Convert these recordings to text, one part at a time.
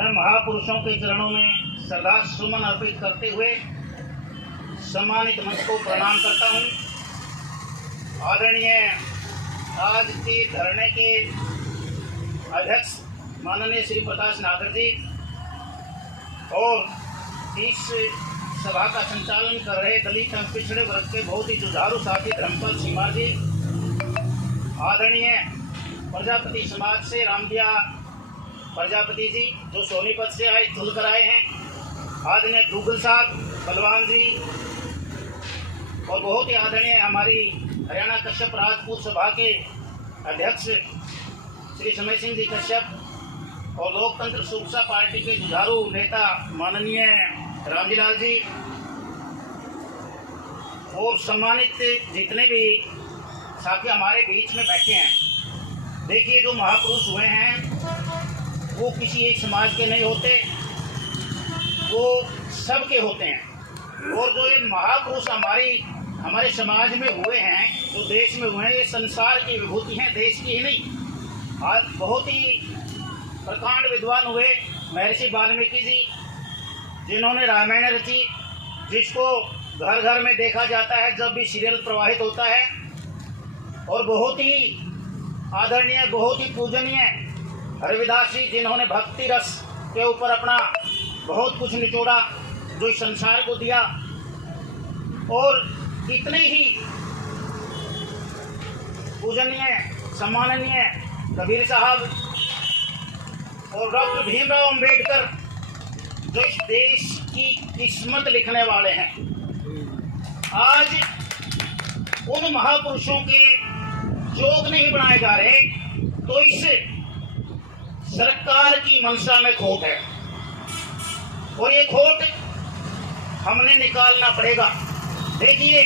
मैं महापुरुषों के चरणों में श्रद्धा सुमन अर्पित करते हुए सम्मानित मंच को प्रणाम करता हूं। आदरणीय आज के धरने के अध्यक्ष माननीय श्री प्रकाश नागर जी और इस सभा का संचालन कर रहे दलित एवं पिछड़े वर्ग के बहुत ही जुझारू साथी धर्मपाल सीमा जी, आदरणीय प्रजापति समाज से रामदिया प्रजापति जी जो सोनीपत से आए चुन कर आए हैं, आदरणीय दुग्गल साहब बलवान जी और बहुत ही आदरणीय हमारी हरियाणा कश्यप राजपूत सभा के अध्यक्ष श्री समय सिंह जी कश्यप और लोकतंत्र सुरक्षा पार्टी के जुझारू नेता माननीय रामजीलाल जी और सम्मानित जितने भी साथी हमारे बीच में बैठे हैं। देखिए, जो महापुरुष हुए हैं वो किसी एक समाज के नहीं होते, वो सबके होते हैं। और जो ये महापुरुष हमारे समाज में हुए हैं, जो देश में हुए हैं, ये संसार की विभूति हैं, देश की ही नहीं। आज बहुत ही प्रकांड विद्वान हुए महर्षि वाल्मीकि जी, जिन्होंने रामायण रची, जिसको घर घर में देखा जाता है जब भी सीरियल प्रवाहित होता है। और बहुत ही आदरणीय, बहुत ही पूजनीय रविदास जी, जिन्होंने भक्ति रस के ऊपर अपना बहुत कुछ निचोड़ा, जो इस संसार को दिया। और इतने ही पूजनीय सम्माननीय कबीर साहब और डॉक्टर भीमराव अंबेडकर, जो इस देश की किस्मत लिखने वाले हैं। आज उन महापुरुषों के जोग नहीं बनाए जा रहे, तो इस सरकार की मंशा में खोट है और ये खोट हमने निकालना पड़ेगा। देखिए,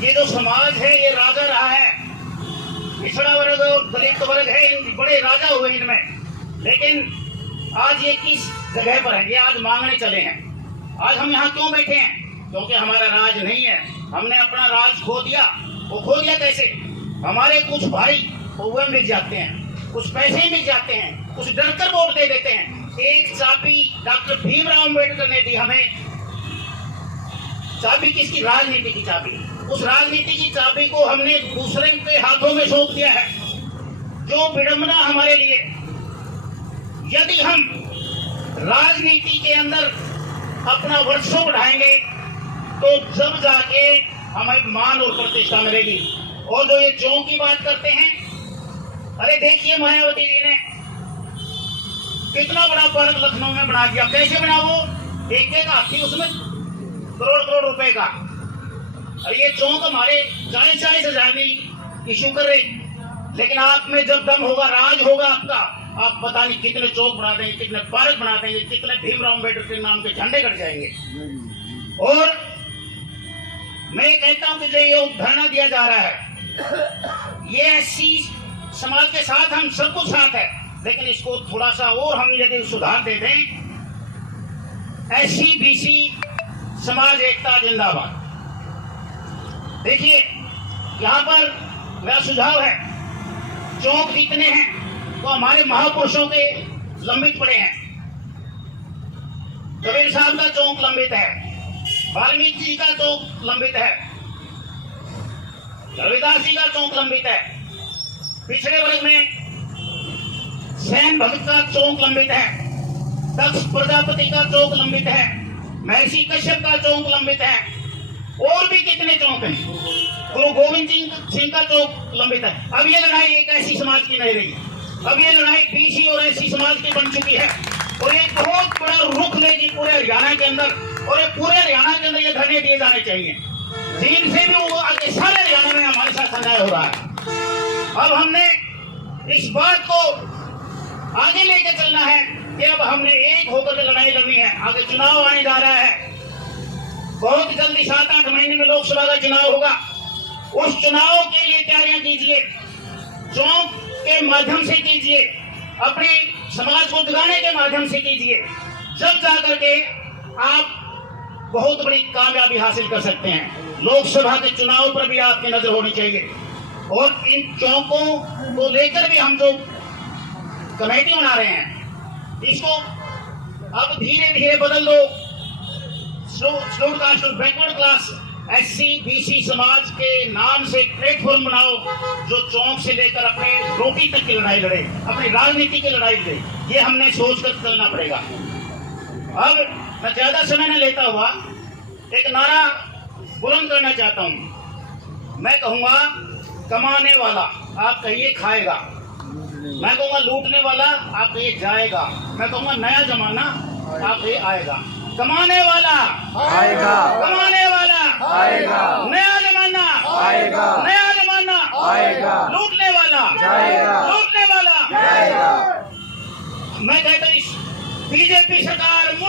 ये जो समाज है ये राजा रहा है, पिछड़ा वर्ग और दलित वर्ग है, बड़े राजा हुए इनमें। लेकिन आज ये किस जगह पर है? ये आज मांगने चले हैं। आज हम यहाँ क्यों बैठे हैं? क्योंकि हमारा राज नहीं है, हमने अपना राज खो दिया। वो खो दिया कैसे? हमारे कुछ भाई वो मिल जाते हैं, कुछ पैसे मिल जाते हैं, कुछ डरकर वोट दे देते हैं। एक चाबी डॉक्टर भीमराव अंबेडकर ने दी हमें। चाबी किसकी? राजनीति की चाबी। उस राजनीति की चाबी को हमने दूसरे के हाथों में सौंप दिया है। जो विडंबना हमारे लिए। यदि हम राजनीति के अंदर अपना वर्चस्व बढ़ाएंगे तो जब जाके हमें मान और प्रतिष्ठा मिलेगी। और जो ये चौक की बात करते हैं, अरे देखिए, मायावती जी ने कितना बड़ा पार्क लखनऊ में बना दिया। कैसे बना? वो एक हाथी, उसमें करोड़ करोड़ रुपए का। और ये चौक हमारे 40-40 हजार में इशू कर रहे। लेकिन आप में जब दम होगा, राज होगा आपका, आप पता नहीं कितने चौक बना देंगे, कितने पार्क बना देंगे, कितने भीमराव अम्बेडकर के नाम के झंडे कट जाएंगे। और मैं कहता हूं कि जो ये उदाहरण दिया जा रहा है, ये ऐसी समाज के साथ हम सब कुछ साथ है, लेकिन इसको थोड़ा सा और हम यदि सुधार दे दें। SC BC समाज एकता जिंदाबाद। देखिए, यहाँ पर मेरा सुझाव है, चौक जितने हैं तो हमारे महापुरुषों के लंबित पड़े हैं। कबीर साहब का चौक लंबित है, वाल्मीकि जी का चौक लंबित है, रविदास जी का चौक लंबित है, पिछड़े वर्ग में सेन भगत का चौक लंबित है, दक्ष प्रजापति का चौक लंबित है, महर्षि कश्यप का चौक लंबित है, और भी कितने चौक हैं। गुरु गोविंद सिंह का चौक लंबित है। अब ये लड़ाई एक ऐसी समाज की नहीं रही, अब ये लड़ाई BC और SC समाज की बन चुकी है। और ये बहुत बड़ा रुख लेगी पूरे हरियाणा के अंदर, और ये पूरे हरियाणा के अंदर ये धरने दिए जाने चाहिए, जिनसे भी वो आगे सारे हरियाणा में हमारे साथ अन्याय हो रहा है। अब हमने इस बात को आगे लेके चलना है कि अब हमने एक होकर लड़ाई लड़नी है। आगे चुनाव आने जा रहा है, बहुत जल्दी 7-8 महीने में लोकसभा का चुनाव होगा। उस चुनाव के लिए तैयारियां कीजिए, चौक के माध्यम से कीजिए, अपने समाज को जगाने के माध्यम से कीजिए। जब जाकर के आप बहुत बड़ी कामयाबी हासिल कर सकते हैं। लोकसभा के चुनाव पर भी आपकी नजर होनी चाहिए। और इन चौकों को लेकर भी हम जो कमेटी बना रहे हैं, इसको अब धीरे धीरे बदल दो। शेड्यूल कास्ट और बैकवर्ड क्लास SC BC समाज के नाम से एक प्लेटफॉर्म बनाओ जो चौक से लेकर अपने रोटी तक की लड़ाई लड़े, अपनी राजनीति की लड़ाई लड़े। ये हमने सोचकर चलना पड़ेगा। अब मैं ज्यादा समय न लेता हुआ एक नारा बुलंद करना चाहता हूं। मैं कहूंगा कमाने वाला, आप कहिए खाएगा। मैं कहूंगा लूटने वाला, आप कहिए जाएगा। मैं कहूंगा नया जमाना, आप कहिए आएगा। कमाने वाला आएगा, कमाने वाला आएगा, नया जमाना आएगा, नया जमाना आएगा, लूटने वाला जाएगा, लूटने वाला जाएगा। मैं कहता हूं बीजेपी सरकार